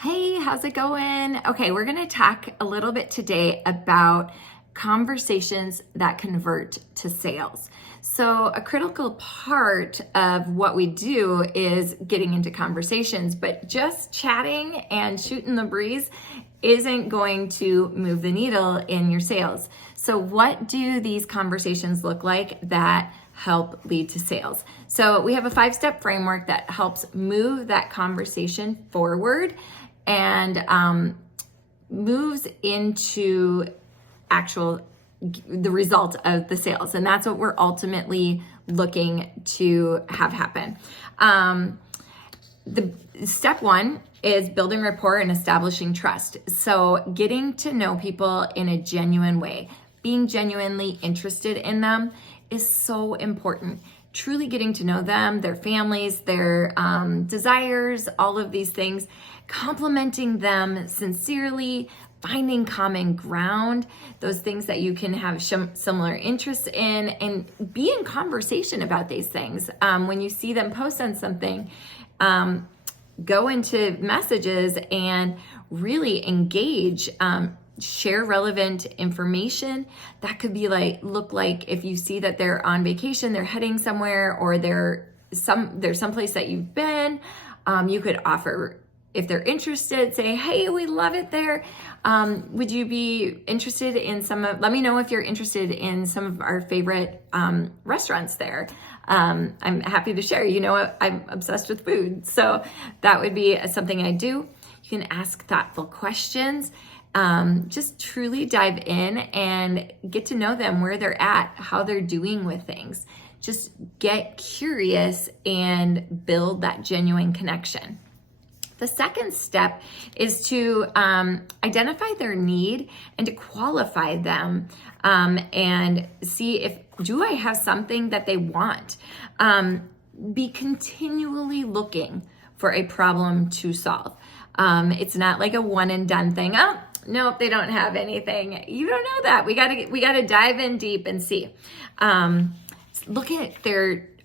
Hey, how's it going? Okay, we're going to talk a little bit today about conversations that convert to sales. So, a critical part of what we do is getting into conversations, but just chatting and shooting the breeze isn't going to move the needle in your sales. So, what do these conversations look like that help lead to sales? So, we have a 5-step framework that helps move that conversation forward and moves into the result of the sales. And that's what we're ultimately looking to have happen. The step 1 is building rapport and establishing trust. So getting to know people in a genuine way, being genuinely interested in them is so important. Truly getting to know them, their families, their desires, all of these things, complimenting them sincerely, finding common ground, those things that you can have similar interests in, and be in conversation about these things. When you see them post on something, go into messages and really engage, share relevant information. That could be look like if you see that they're on vacation, they're heading somewhere, or there's someplace that you've been, you could offer, if they're interested, say, hey, we love it there. Would you be interested in let me know if you're interested in some of our favorite restaurants there. I'm happy to share. You know what? I'm obsessed with food. So that would be something I do. You can ask thoughtful questions. Just truly dive in and get to know them, where they're at, how they're doing with things. Just get curious and build that genuine connection. The second step is to identify their need and to qualify them, and see do I have something that they want? Be continually looking for a problem to solve. It's not like a one and done thing. Oh, nope, they don't have anything. You don't know that. We gotta dive in deep and see. Look at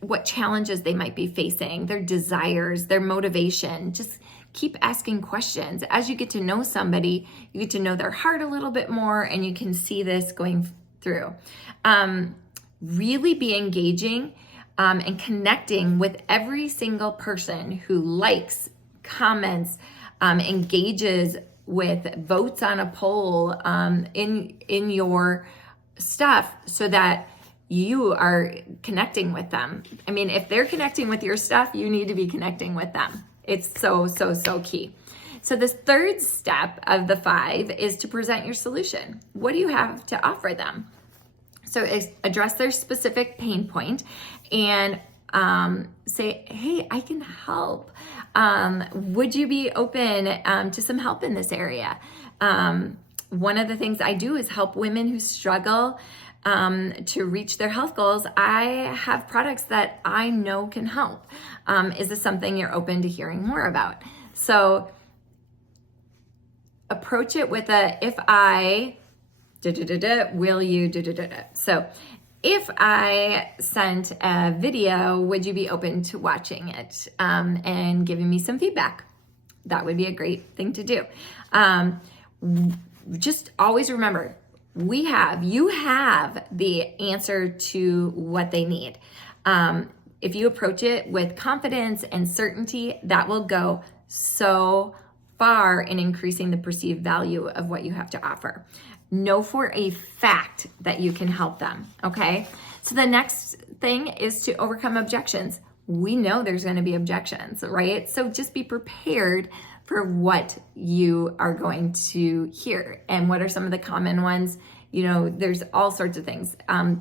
what challenges they might be facing, their desires, their motivation. Just keep asking questions. As you get to know somebody, you get to know their heart a little bit more, and you can see this going through. Really be engaging and connecting with every single person who likes, comments, engages with, votes on a poll in your stuff, so that you are connecting with them. I mean, if they're connecting with your stuff, you need to be connecting with them. It's so key. So this third step of the 5 is to present your solution. What do you have to offer them? So address their specific pain point and say, hey, I can help. Would you be open to some help in this area? One of the things I do is help women who struggle to reach their health goals. I have products that I know can help. Is this something you're open to hearing more about? So approach it with if I, will you, So if I sent a video, would you be open to watching it and giving me some feedback? That would be a great thing to do. Just always remember, you have the answer to what they need. If you approach it with confidence and certainty, that will go so far in increasing the perceived value of what you have to offer. Know for a fact that you can help them, okay? So the next thing is to overcome objections. We know there's going to be objections, right? So just be prepared for what you are going to hear. And what are some of the common ones? You know, there's all sorts of things. I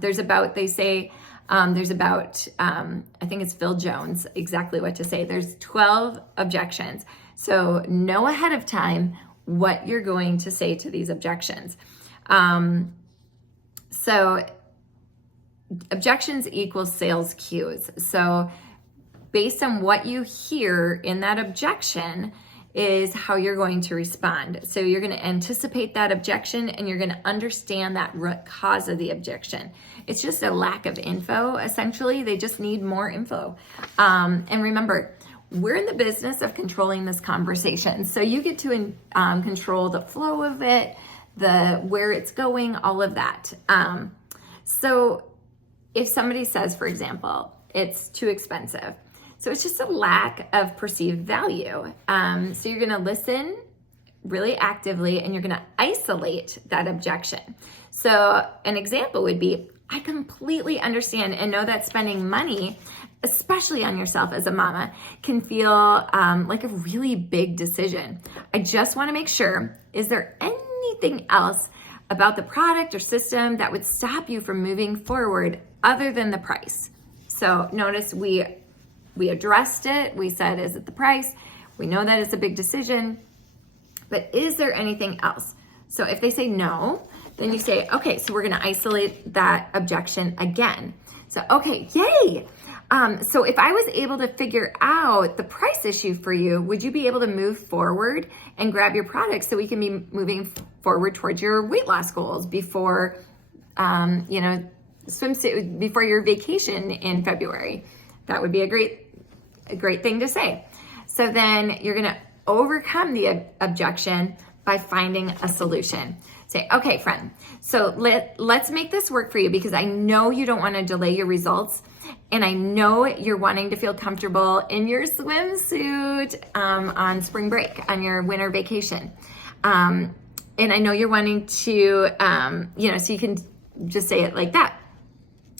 think it's Phil Jones, exactly what to say. There's 12 objections. So know ahead of time what you're going to say to these objections. So objections equals sales cues. So based on what you hear in that objection is how you're going to respond. So you're going to anticipate that objection, and you're going to understand that root cause of the objection. It's just a lack of info, essentially. They just need more info. And remember, we're in the business of controlling this conversation. So you get to control the flow of it, where it's going, all of that. So if somebody says, for example, it's too expensive, so it's just a lack of perceived value. So you're gonna listen really actively and you're gonna isolate that objection. So an example would be, I completely understand and know that spending money, especially on yourself as a mama, can feel like a really big decision. I just wanna make sure, is there anything else about the product or system that would stop you from moving forward other than the price? So notice we addressed it. We said, is it the price? We know that it's a big decision, but is there anything else? So if they say no, then you say, okay, so we're gonna isolate that objection again. So, okay, yay. So if I was able to figure out the price issue for you, would you be able to move forward and grab your product so we can be moving forward towards your weight loss goals before, swimsuit, before your vacation in February? That would be a great thing to say. So then you're gonna overcome the objection by finding a solution. Say, okay, friend, so let's make this work for you because I know you don't want to delay your results, and I know you're wanting to feel comfortable in your swimsuit on spring break, on your winter vacation. And I know you're wanting to, so you can just say it like that.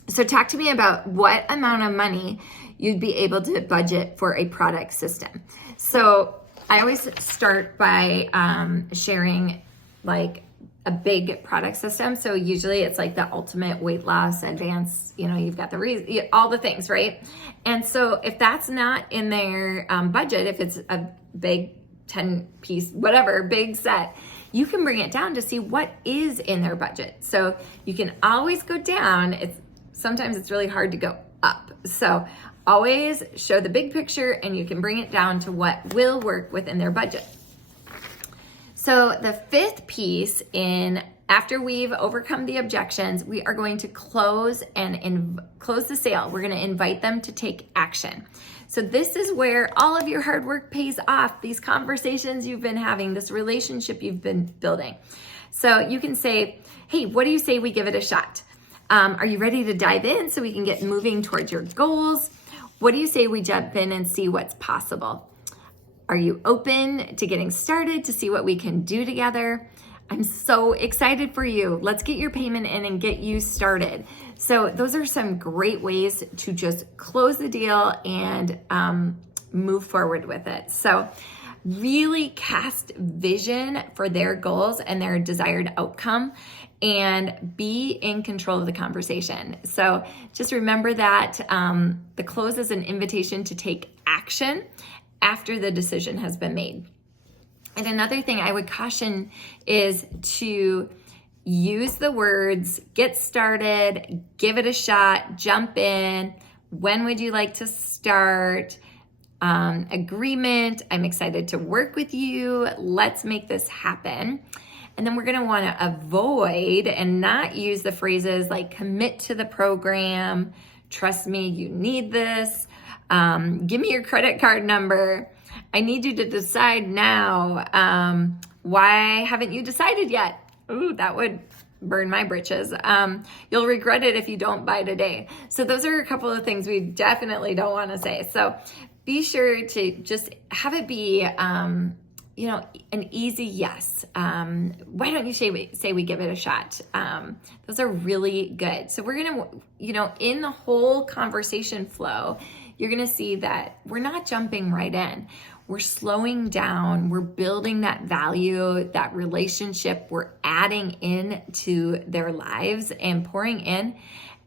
So talk to me about what amount of money you'd be able to budget for a product system. So I always start by sharing like a big product system. So usually it's like the ultimate weight loss, advanced, you've got all the things, right? And so if that's not in their budget, if it's a big 10-piece, whatever, big set, you can bring it down to see what is in their budget. So you can always go down. Sometimes it's really hard to go up. So always show the big picture and you can bring it down to what will work within their budget. So the fifth piece after we've overcome the objections, we are going to close the sale. We're going to invite them to take action. So this is where all of your hard work pays off, these conversations you've been having, this relationship you've been building. So you can say, hey, what do you say we give it a shot? Are you ready to dive in so we can get moving towards your goals? What do you say we jump in and see what's possible? Are you open to getting started to see what we can do together? I'm so excited for you. Let's get your payment in and get you started. So those are some great ways to just close the deal and move forward with it. So really cast vision for their goals and their desired outcome and be in control of the conversation. So just remember that the close is an invitation to take action after the decision has been made. And another thing I would caution is to use the words, get started, give it a shot, jump in, when would you like to start, agreement, I'm excited to work with you, let's make this happen. And then we're gonna wanna avoid and not use the phrases like commit to the program, trust me, you need this, give me your credit card number, I need you to decide now, why haven't you decided yet? Ooh, that would burn my britches. You'll regret it if you don't buy today. So those are a couple of things we definitely don't wanna say. So be sure to just have it be, an easy yes. Why don't you say we give it a shot? Those are really good. So we're gonna, in the whole conversation flow, you're gonna see that we're not jumping right in. We're slowing down, we're building that value, that relationship, we're adding into their lives and pouring in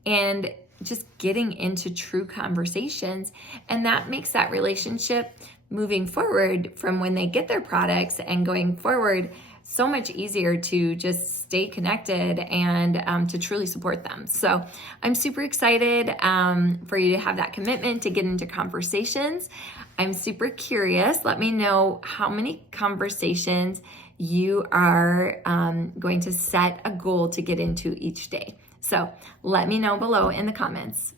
and just getting into true conversations. And that makes that relationship moving forward from when they get their products and going forward so much easier to just stay connected and to truly support them. So I'm super excited for you to have that commitment to get into conversations. I'm super curious. Let me know how many conversations you are going to set a goal to get into each day. So let me know below in the comments.